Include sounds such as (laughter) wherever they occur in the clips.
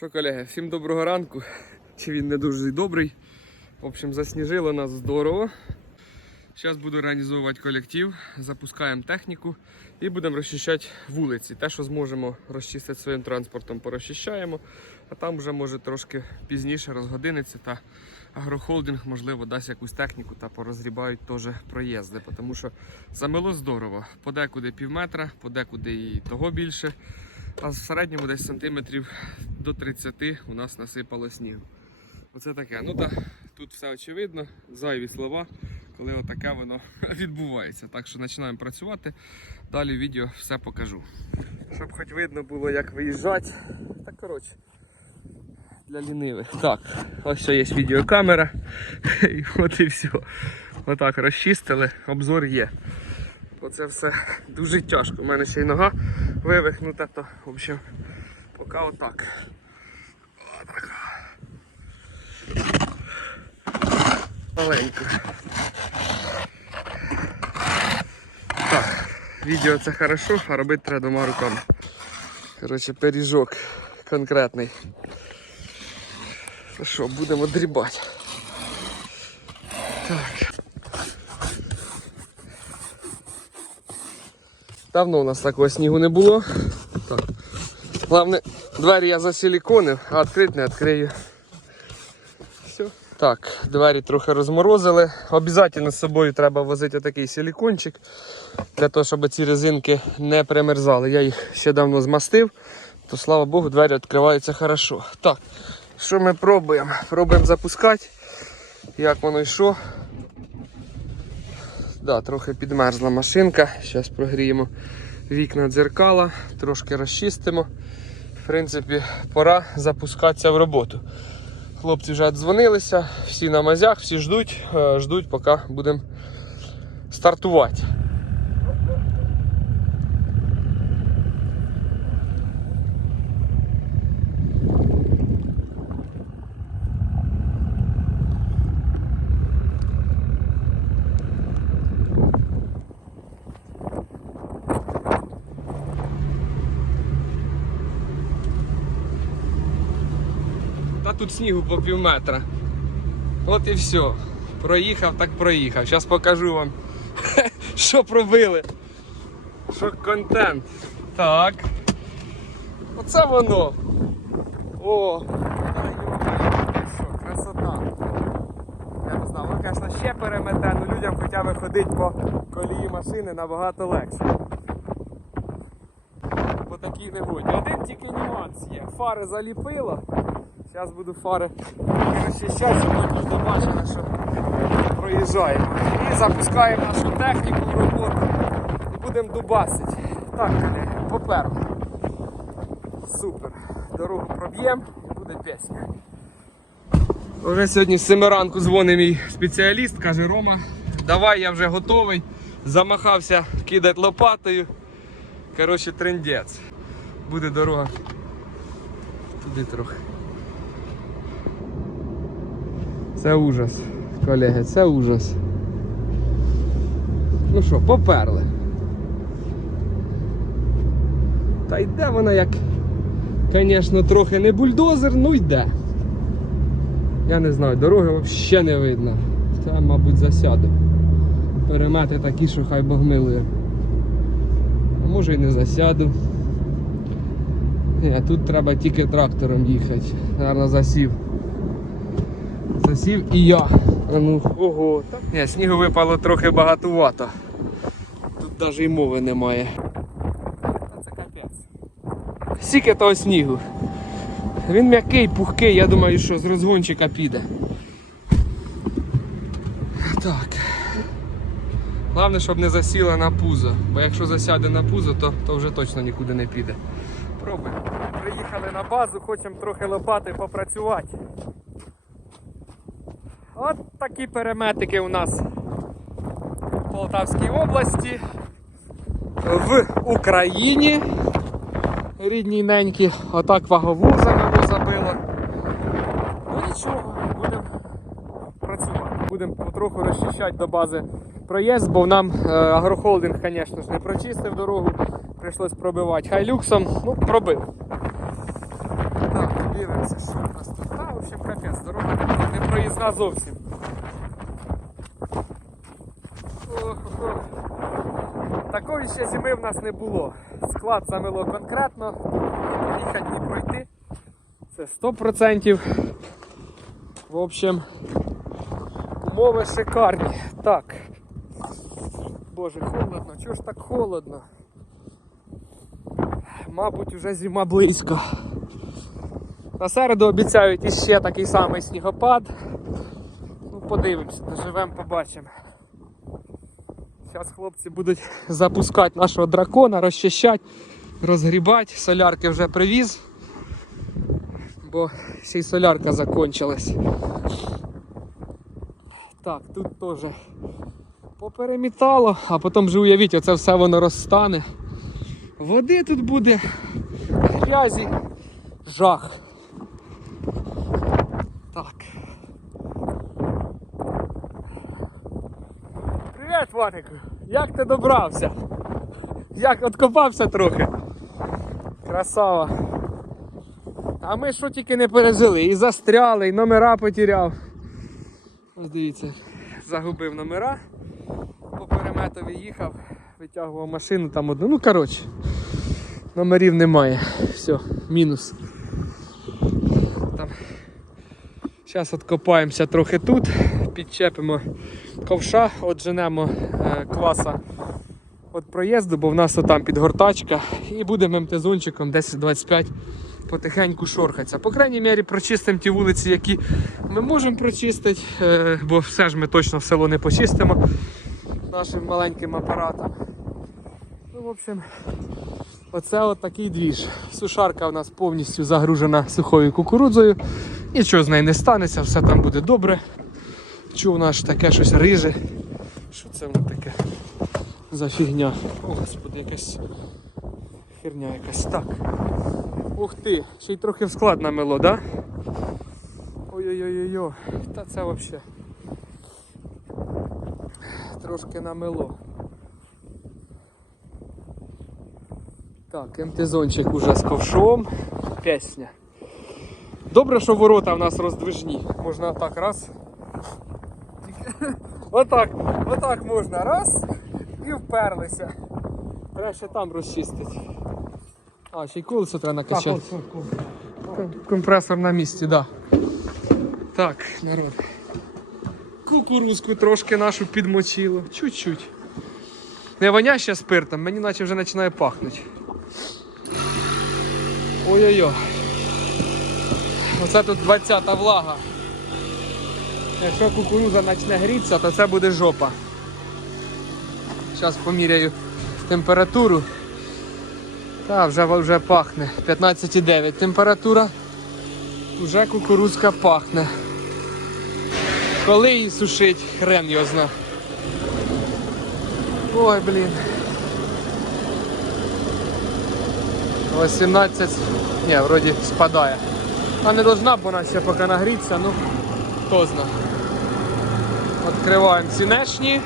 Що, колеги, всім доброго ранку. Чи він не дуже добрий. В общем, засніжило нас здорово. Зараз буду організовувати колектив, запускаємо техніку і будемо розчищати вулиці. Те, що зможемо розчистити своїм транспортом, порозчищаємо, а там вже може трошки пізніше розгодиниться та агрохолдинг, можливо, дасть якусь техніку та порозрібають теж проїзди. Тому що замело здорово. Подекуди пів метра, подекуди і того більше. А в середньому десь сантиметрів до 30 у нас насипало снігу. Оце таке. Ну так, тут все очевидно, зайві слова, коли отаке воно (laughs) відбувається. Так що починаємо працювати. Далі в відео все покажу. Щоб хоч видно було, як виїжджати. Так коротше. Для лінивих. Так, ось що є відеокамера. (laughs) І от і все. Отак розчистили, обзор є. Оце все дуже тяжко. У мене ще й нога вивихнута, то в общем, поки отак. Отак. Маленько. Так, відео це хорошо, а робити треба дома руками. Коротше, пиріжок конкретний. Що, будемо дрібати. Так. Давно у нас такого снігу не було. Так. Головне, двері я засиліконив, а відкрити не відкрию. Все. Так, двері трохи розморозили. Обязательно з собою треба возити такий силікончик, для того, щоб ці резинки не примерзали. Я їх ще давно змастив, то слава Богу, двері відкриваються хорошо. Так, що ми пробуємо? Пробуємо запускати. Як воно йшло. Да, трохи підмерзла машинка. Зараз прогріємо вікна дзеркала, трошки розчистимо. В принципі, пора запускатися в роботу. Хлопці вже дзвонилися, всі на мазях, всі ждуть, е, ждуть, поки будемо стартувати. Тут снігу по пів метра. От і все. Проїхав, так проїхав. Зараз покажу вам, (laughs) що пробили. Що контент. Так. Оце воно. О! Красота. Я не знаю, воно, звісно, ще перемете, але людям хоча б ходити по колії машини набагато легше. По такій негоді. Один тільки нюанс є. Фари заліпило. Зараз буду фари розчищати, ви можна що проїжджаємо. І запускаємо нашу техніку в роботу і будемо дубасити. Так, колеги, попереду. Супер. Дорогу проб'ємо і буде пісня. Вже сьогодні з 7 ранку дзвонить мій спеціаліст, каже Рома, давай я вже готовий. Замахався кидати лопатою. Коротше, трендець. Буде дорога. Туди трохи. Це ужас, колеги, це ужас. Ну що, поперли. Та йде вона як, звісно, трохи не бульдозер, ну йде. Я не знаю, дороги взагалі не видно. Це, мабуть, засяду. Перемети такі, що хай Бог милує. А може і не засяду. Ні, тут треба тільки трактором їхати. Наверно, засів. Засів і я. А ну, ого. Ні, снігу випало трохи багатувато. Тут навіть і мови немає. Це капець. Скільки того снігу. Він м'який, пухкий, я думаю, що з розгончика піде. Так. Головне, щоб не засіла на пузо, бо якщо засяде на пузо, то, то вже точно нікуди не піде. Пробуємо. Приїхали на базу, хочемо трохи лопати попрацювати. От такі переметики у нас в Полтавській області, в Україні. Рідній ненькі, отак вагову за забило. Ну нічого, будемо працювати. Будемо потроху розчищати до бази проїзд, бо нам е, агрохолдинг, звісно ж, не прочистив дорогу, прийшлось пробивати хайлюксом, ну, пробив. Так, дивимося. Що у нас тут? Та, в капець, дорога не, проїзна зовсім. Ох-ох-ох. Такої ще зими в нас не було. Склад замило конкретно, їхати не пройти. Це 100%. В общем, умови шикарні. Так. Боже, холодно, чого ж так холодно? Мабуть, вже зима близько. На середу обіцяють іще такий самий снігопад. Ну, подивимося, доживемо, побачимо. Зараз хлопці будуть запускати нашого дракона, розчищати, розгрібати. Солярки вже привіз, бо ще солярка закончилась. Так, тут теж поперемітало, а потім вже уявіть, оце все воно розстане. Води тут буде, грязі, жах. Так. Ванику! Як ти добрався? Як откопався трохи? Красава. А ми що тільки не пережили, і застряли, і номера потеряв. Ось дивіться, загубив номера, по переметові їхав, витягував машину там одну. Ну коротше, номерів немає. Все, мінус. Зараз откопаємося трохи тут, підчепимо ковша, отженемо е, класа від проїзду, бо в нас там підгортачка, і будемо МТ-зончиком 10-25 потихеньку шорхатися. По крайній мірі прочистимо ті вулиці, які ми можемо прочистити, е, бо все ж ми точно в село не почистимо нашим маленьким апаратом. Ну, в общем, оце от такий двіж. Сушарка у нас повністю загружена сухою кукурудзою. Нічого з нею не станеться, все там буде добре. Чув наш таке щось риже. Що це воно таке за фігня? О, господи, якась херня якась. Так. Ух ти, ще й трохи в склад намело, да? Ой-ой-ой-ой. Та це взагалі. Трошки намело. Так, МТ-зончик уже з ковшом. Песня. Добре, що ворота в нас роздвижні. Можна отак раз. Отак, отак можна раз і вперлися. Треба ще там розчистити. А, ще й колесо треба накачати. Компресор на місці, так. Да. Так, народ. Кукурузку трошки нашу підмочило. Чуть-чуть. Не воня ще спиртом, мені наче вже починає пахнути. Ой-ой-ой. Оце тут 20-та влага. Якщо кукуруза почне грітися, то це буде жопа. Зараз поміряю температуру. Та, вже, вже пахне. 15,9 температура. Вже кукурузка пахне. Коли її сушить, хрен його зна. Ой, блін. 18. Ні, вроді спадає. А не должна, бо вона ще поки нагріться, ну хто зна. Відкриваємо сінечні.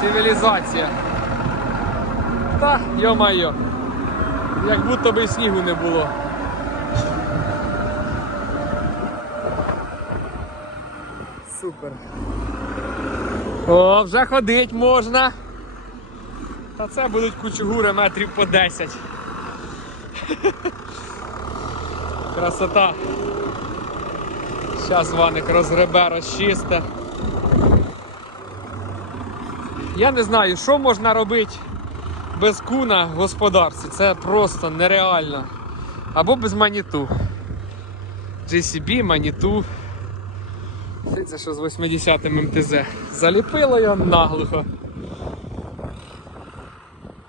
Цивілізація. Та, йо-майо. Як будто би снігу не було. Супер. О, вже ходить можна. Та це будуть кучугури метрів по 10. (laughs) Красота. Зараз ваник розгребе, розчисте. Я не знаю, що можна робити без куна в господарстві. Це просто нереально. Або без маніту. GCB, маніту. Це що з 80-м МТЗ. Заліпило його наглухо.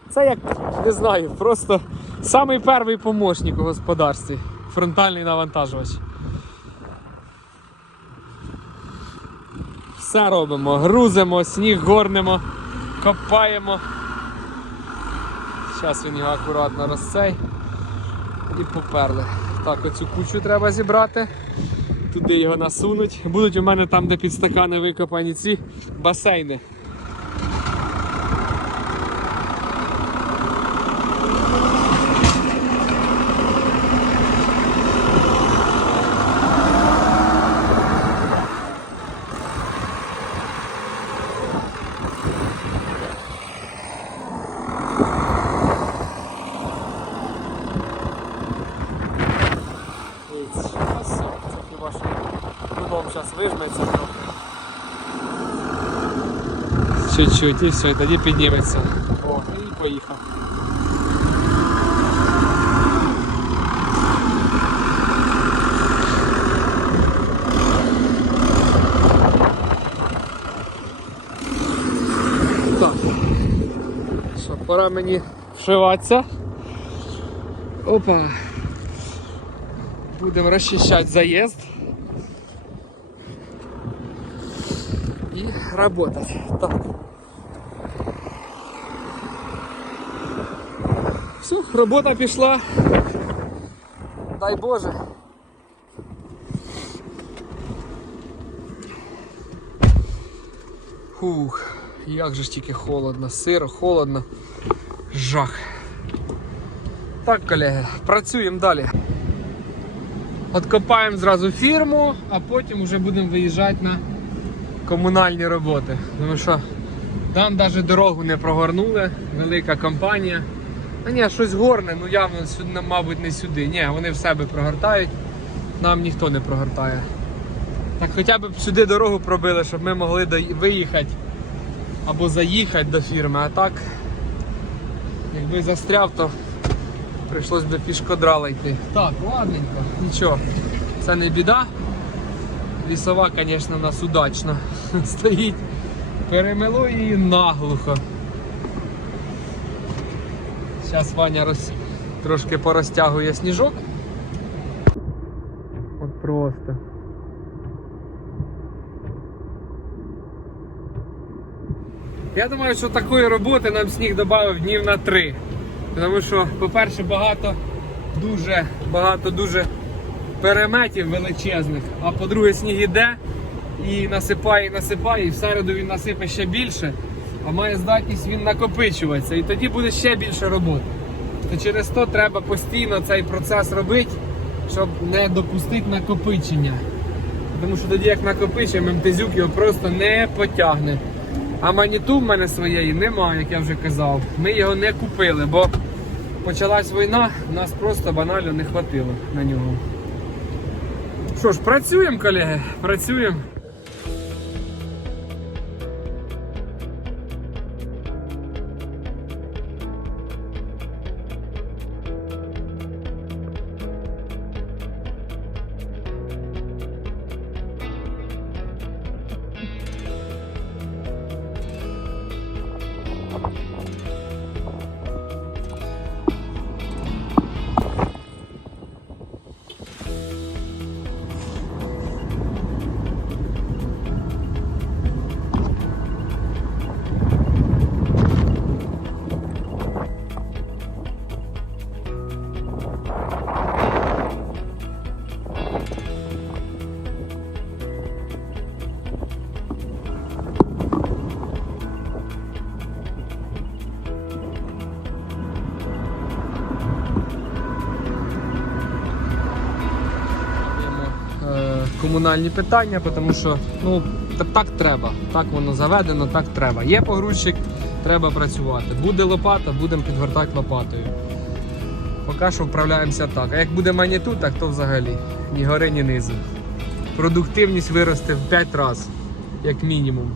Це як, не знаю, просто самий перший помощник у господарстві. Фронтальний навантажувач. Все робимо, грузимо, сніг горнемо, копаємо. Зараз він його акуратно розцей. І поперли. Так, оцю кучу треба зібрати. Туди його насунуть. Будуть у мене там, де під стакани викопані ці басейни. вижметься трохи. Чуть-чуть і все, і тоді підніметься. О, і поїхав. Так. Що, пора мені вшиватися. Опа. Будемо розчищати заїзд. Работать. Так. Все, робота пішла. Дай Боже. Фух, як же ж тільки холодно, сиро, холодно. Жах. Так, колеги, працюємо далі. Откопаємо зразу фірму, а потім вже будемо виїжджати на комунальні роботи. Тому що там навіть дорогу не прогорнули, велика компанія. А ні, щось горне, ну явно сюди, мабуть, не сюди. Ні, вони в себе прогортають, нам ніхто не прогортає. Так хоча б сюди дорогу пробили, щоб ми могли виїхати або заїхати до фірми, а так, якби застряв, то прийшлось би пішкодрала йти. Так, ладненько, нічого, це не біда. Лісова, звісно, у нас удачно (laughs) стоїть. Перемило її наглухо. Зараз Ваня роз... трошки порозтягує сніжок. От просто. Я думаю, що такої роботи нам сніг додав днів на три. Тому що, по-перше, багато дуже багато дуже переметів величезних, а по-друге, сніг іде і насипає, і насипає, і в середу він насипе ще більше, а має здатність він накопичуватися. І тоді буде ще більше роботи. То через то треба постійно цей процес робити, щоб не допустити накопичення. Тому що тоді як накопичуємо, МТЗюк його просто не потягне. А маніту в мене своєї немає, як я вже казав. Ми його не купили, бо почалась війна, нас просто банально не хватило на нього. Що ж, працюємо, колеги, працюємо. Комунальні питання, тому що ну, так треба. Так воно заведено, так треба. Є погрузчик, треба працювати. Буде лопата, будемо підвертати лопатою. Поки що вправляємося так. А як буде маніту, так то взагалі ні гори, ні низу. Продуктивність виросте в 5 разів, як мінімум.